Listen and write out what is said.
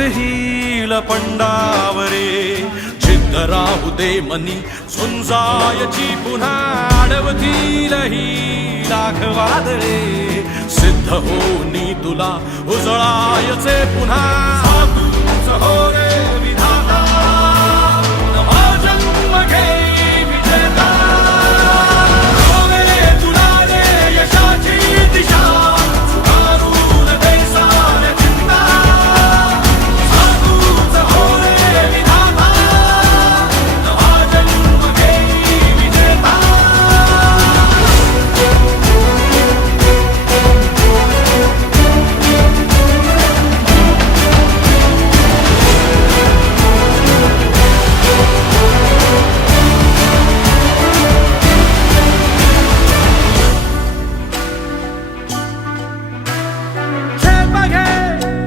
hill पंडावरे जिद्द राहू दे मनी झुंजायची पुन्हा अडवतील ही लाख वादळे सिद्ध होनी तुला उजळायचे पुन्हा